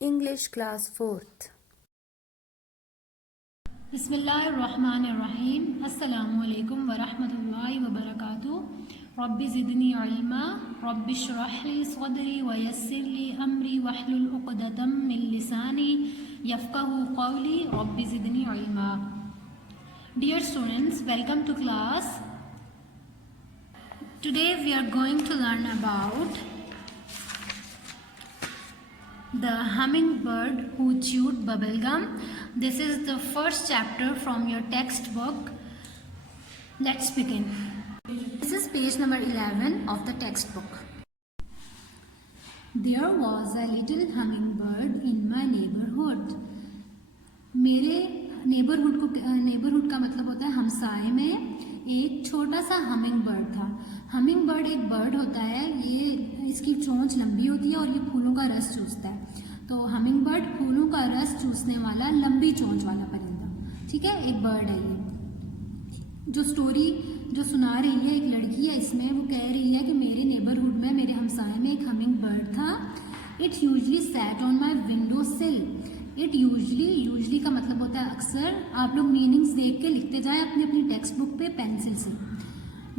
English Class 4th. बिस्मिल्लाहिर्रहमानिर्रहीम अस्सलामुअलैकुम वरहमतुल्लाहि वबरकातुहू रब्बि ज़िदनी इल्मा रब्बि इश्रह ली सदरी वयस्सिर ली अमरी वहलुल उक़दतम मिन लिसानी यफ़क़हू क़ौली rabbi ज़िदनी इल्मा. Dear students, welcome to class. Today we are going to learn about the hummingbird who chewed bubblegum. This is the first chapter from your textbook. Let's begin. This is page number 11 of the textbook. There was a little hummingbird in my neighborhood. मेरे neighbourhood का मतलब होता है हमसाए में एक छोटा सा humming bird था. हमिंग बर्ड एक बर्ड होता है, ये इसकी चोंच लंबी होती है और ये फूलों का रस चूसता है. तो हमिंग बर्ड फूलों का रस चूसने वाला लंबी चोंच वाला परिंदा, ठीक है, एक बर्ड है ये. जो स्टोरी जो सुना रही है एक लड़की है, इसमें वो कह रही है कि मेरे नेबरहुड में, मेरे हमसाए में एक हमिंग बर्ड था. It usually sat on my window सिल. इट यूजली का मतलब होता है अक्सर. आप लोग मीनिंग्स देख के लिखते जाएं अपनी अपनी टेक्स्ट बुक पे पेंसिल से.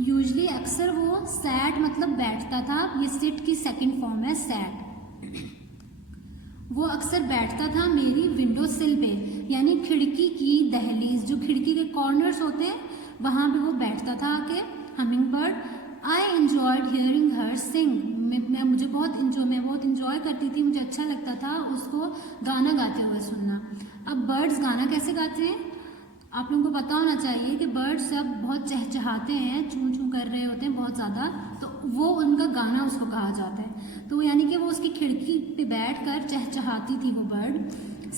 यूजली अक्सर वो सैट मतलब बैठता था. ये सिट की सेकंड फॉर्म है सैट. वो अक्सर बैठता था मेरी विंडो सिल पे, यानी खिड़की की दहलीज, जो खिड़की के कॉर्नर्स होते हैं वहाँ पे वो बैठता था आके humming bird. I enjoyed hearing her sing. मैं बहुत इंजॉय करती थी, मुझे अच्छा लगता था उसको गाना गाते हुए सुनना. अब बर्ड्स गाना कैसे गाते हैं आप लोगों को पता होना चाहिए कि बर्ड्स जब बहुत चहचहाते हैं, चूं चूं कर रहे होते हैं बहुत ज़्यादा, तो वो उनका गाना उसको कहा जाता है. तो यानी कि वो उसकी खिड़की पे बैठकर चहचहाती थी वो बर्ड.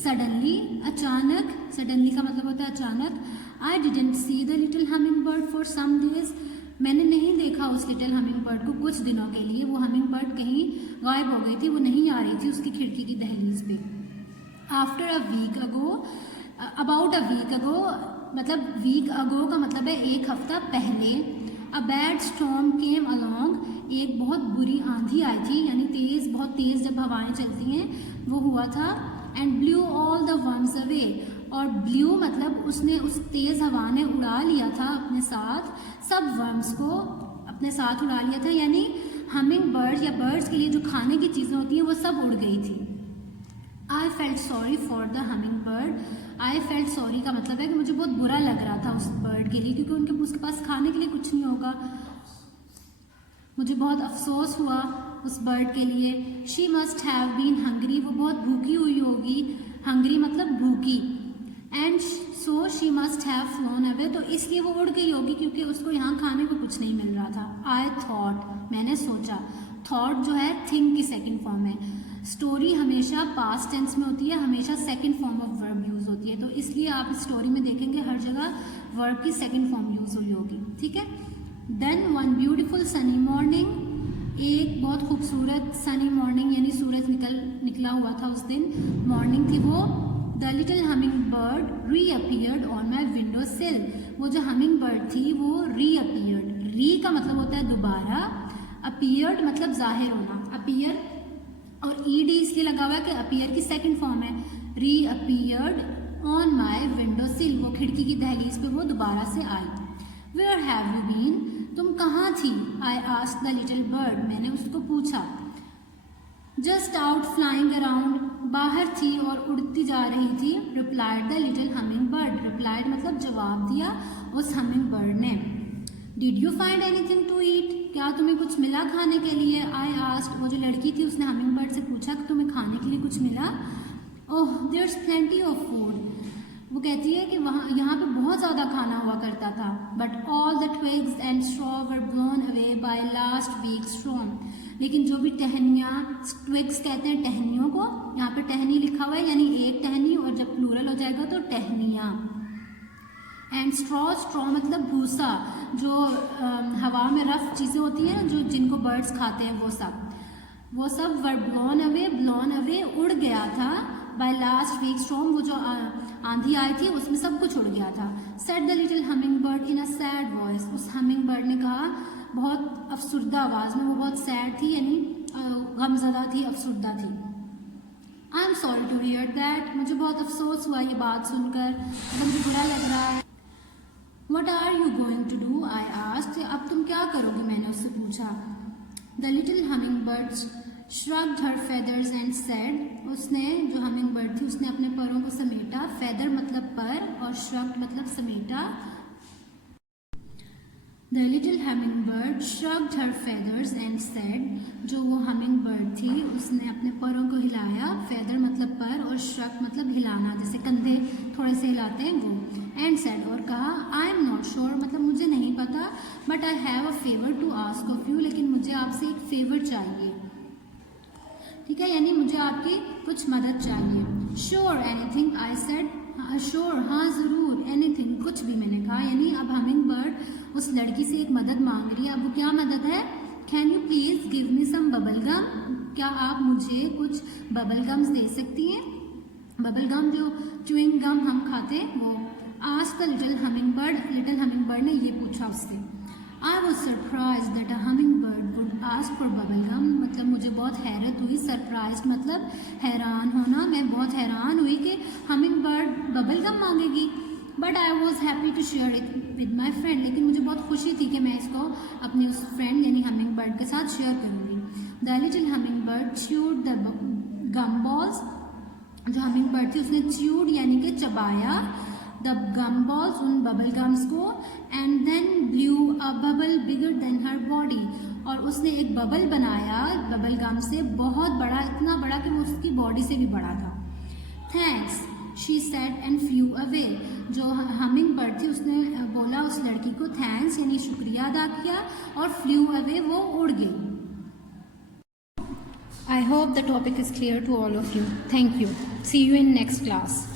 सडनली अचानक, सडनली का मतलब होता है अचानक. I didn't see the little humming bird for some days. मैंने नहीं देखा उस लिटिल हमिंग बर्ड को कुछ दिनों के लिए. वो हमिंग बर्ड कहीं गायब हो गई थी, वो नहीं आ रही थी उसकी खिड़की की दहलीज पे. After a week ago, about a week ago, मतलब वीक अगो का मतलब है एक हफ्ता पहले. A bad storm came along. एक बहुत बुरी आंधी आई थी, यानी तेज़, बहुत तेज़ जब हवाएं चलती हैं वो हुआ था. And blue all the worms away. और ब्लू मतलब उसने, उस तेज़ हवा ने उड़ा लिया था अपने साथ सब वर्म्स को, अपने साथ उड़ा लिया था. यानी हमिंग बर्ड या बर्ड्स के लिए जो खाने की चीज़ें होती हैं वो सब उड़ गई थी. I felt sorry for the humming bird. I felt sorry का मतलब है कि मुझे बहुत बुरा लग रहा था उस बर्ड के लिए, क्योंकि उसके पास खाने के लिए कुछ नहीं होगा. मुझे बहुत अफसोस हुआ उस बर्ड के लिए. She must have been hungry. वो बहुत भूखी हुई होगी. हंग्री मतलब भूखी. And so she must have flown away. तो इसलिए वो उड़ गई होगी क्योंकि उसको यहाँ खाने को कुछ नहीं मिल रहा था. आई थॉट, मैंने सोचा. थॉट जो है थिंक की सेकंड फॉर्म है. स्टोरी हमेशा पास्ट टेंस में होती है, हमेशा second form of verb use होती है. तो इसलिए आप इस स्टोरी में देखेंगे हर जगह वर्ब की सेकंड फॉर्म यूज हुई होगी, ठीक है. Then one beautiful sunny morning. एक बहुत खूबसूरत सनी मॉर्निंग, यानी सूरज निकला हुआ था उस दिन, मॉर्निंग थी वो. The little humming bird reappeared on my window sill. वो जो हमिंग बर्ड थी वो रीअपियर्ड. री का मतलब होता है दोबारा, अपीयर्ड मतलब जाहिर होना. अपीयर और ईडी इसलिए लगा हुआ है कि अपीयर की सेकंड फॉर्म है. रीअपियर्ड ऑन माई विंडो सिल. वो खिड़की की दहलीज पे वो दोबारा से आई. Where have you been. तुम कहाँ थी. I asked the little bird. मैंने उसको पूछा. Just out flying around. बाहर थी और उड़ती जा रही थी. Replied the little humming bird. Replied मतलब जवाब दिया उस हमिंग बर्ड ने. Did you find anything to eat. क्या तुम्हें कुछ मिला खाने के लिए. I asked. वो जो लड़की थी उसने हमिंग बर्ड से पूछा कि तुम्हें खाने के लिए कुछ मिला. ओह देयर्स प्लेंटी ऑफ फूड. वो कहती है कि वहाँ, यहाँ पे बहुत ज़्यादा खाना हुआ करता था. But all the twigs and straw were blown away by last week storm. लेकिन जो भी टहनियाँ, ट्विग्स कहते हैं टहनियों को, यहाँ पे टहनी लिखा हुआ है यानी एक टहनी, और जब प्लूरल हो जाएगा तो टहनियाँ. एंड स्ट्रॉ, स्ट्रॉ मतलब भूसा, जो हवा में रफ चीज़ें होती हैं जो जिनको बर्ड्स खाते हैं, वो सब वर ब्लोन अवे उड़ गया था. बाय लास्ट वीक स्टॉर्म, वो जो आंधी आई थी उसमें सब कुछ उड़ गया था. Said the little humming bird in a sad voice. उस हमिंग बर्ड ने कहा बहुत अफसुर्दा आवाज़ में. वो बहुत सैड थी, यानी गमज़दा थी, अफसुर्दा थी. I am sorry to hear that, मुझे बहुत अफसोस हुआ ये बात सुनकर, मतलब मुझे बुरा लग रहा है। What are you going to do? I asked. अब तुम क्या करोगे, मैंने उससे पूछा। The little hummingbird shrugged her feathers and said, उसने जो hummingbird थी उसने अपने परों को समेटा, feather मतलब पर और shrugged मतलब समेटा। The little hummingbird shrugged her feathers and said, जो वो hummingbird थी उसने अपने परों को हिलाया, feather मतलब पर और shrug मतलब हिलाना, जैसे कंधे थोड़े से हिलाते हैं वो, and said और कहा, I am not sure मतलब मुझे नहीं पता, but I have a favor to ask of you, लेकिन मुझे आपसे एक favor चाहिए, ठीक है, यानी मुझे आपकी कुछ मदद चाहिए। Sure anything I said, sure हाँ ज़रूर, anything कुछ भी, मैंने कहा, यानी अब hummingbird उस लड़की से एक मदद मांग रही है। अब वो क्या मदद है? Can you please give me some bubble gum? क्या आप मुझे कुछ बबल गम्स दे सकती हैं? बबल गम जो च्युइंग गम हम खाते हैं वो। Asked the little hummingbird ने ये पूछा उससे। I was surprised that a hummingbird would ask for bubble gum, मतलब मुझे बहुत हैरत हुई, सरप्राइज्ड मतलब हैरान होना, मैं बहुत हैरान हुई कि hummingbird बबल गम मांगेगी। But I was happy to share it with my friend, लेकिन मुझे बहुत खुशी थी कि मैं इसको अपने उस फ्रेंड यानी hummingbird के साथ शेयर करूँगी। The little hummingbird chewed the gum balls, जो hummingbird थी उसने च्यूड यानी कि चबाया द गम बॉल्स, उन बबल गम्स को, and then blew a bubble bigger than her body, और उसने एक बबल बनाया बबल गम से बहुत बड़ा, इतना बड़ा कि वो उसकी बॉडी से भी बड़ा था। Thanks she said and flu away, जो hummingbird थी उसने बोला उस लड़की को थैंक्स यानी शुक्रिया अदा किया, और फ्लू अवे वो उड़ गई। I hope the topic is clear to all of you. Thank you. See you in next class.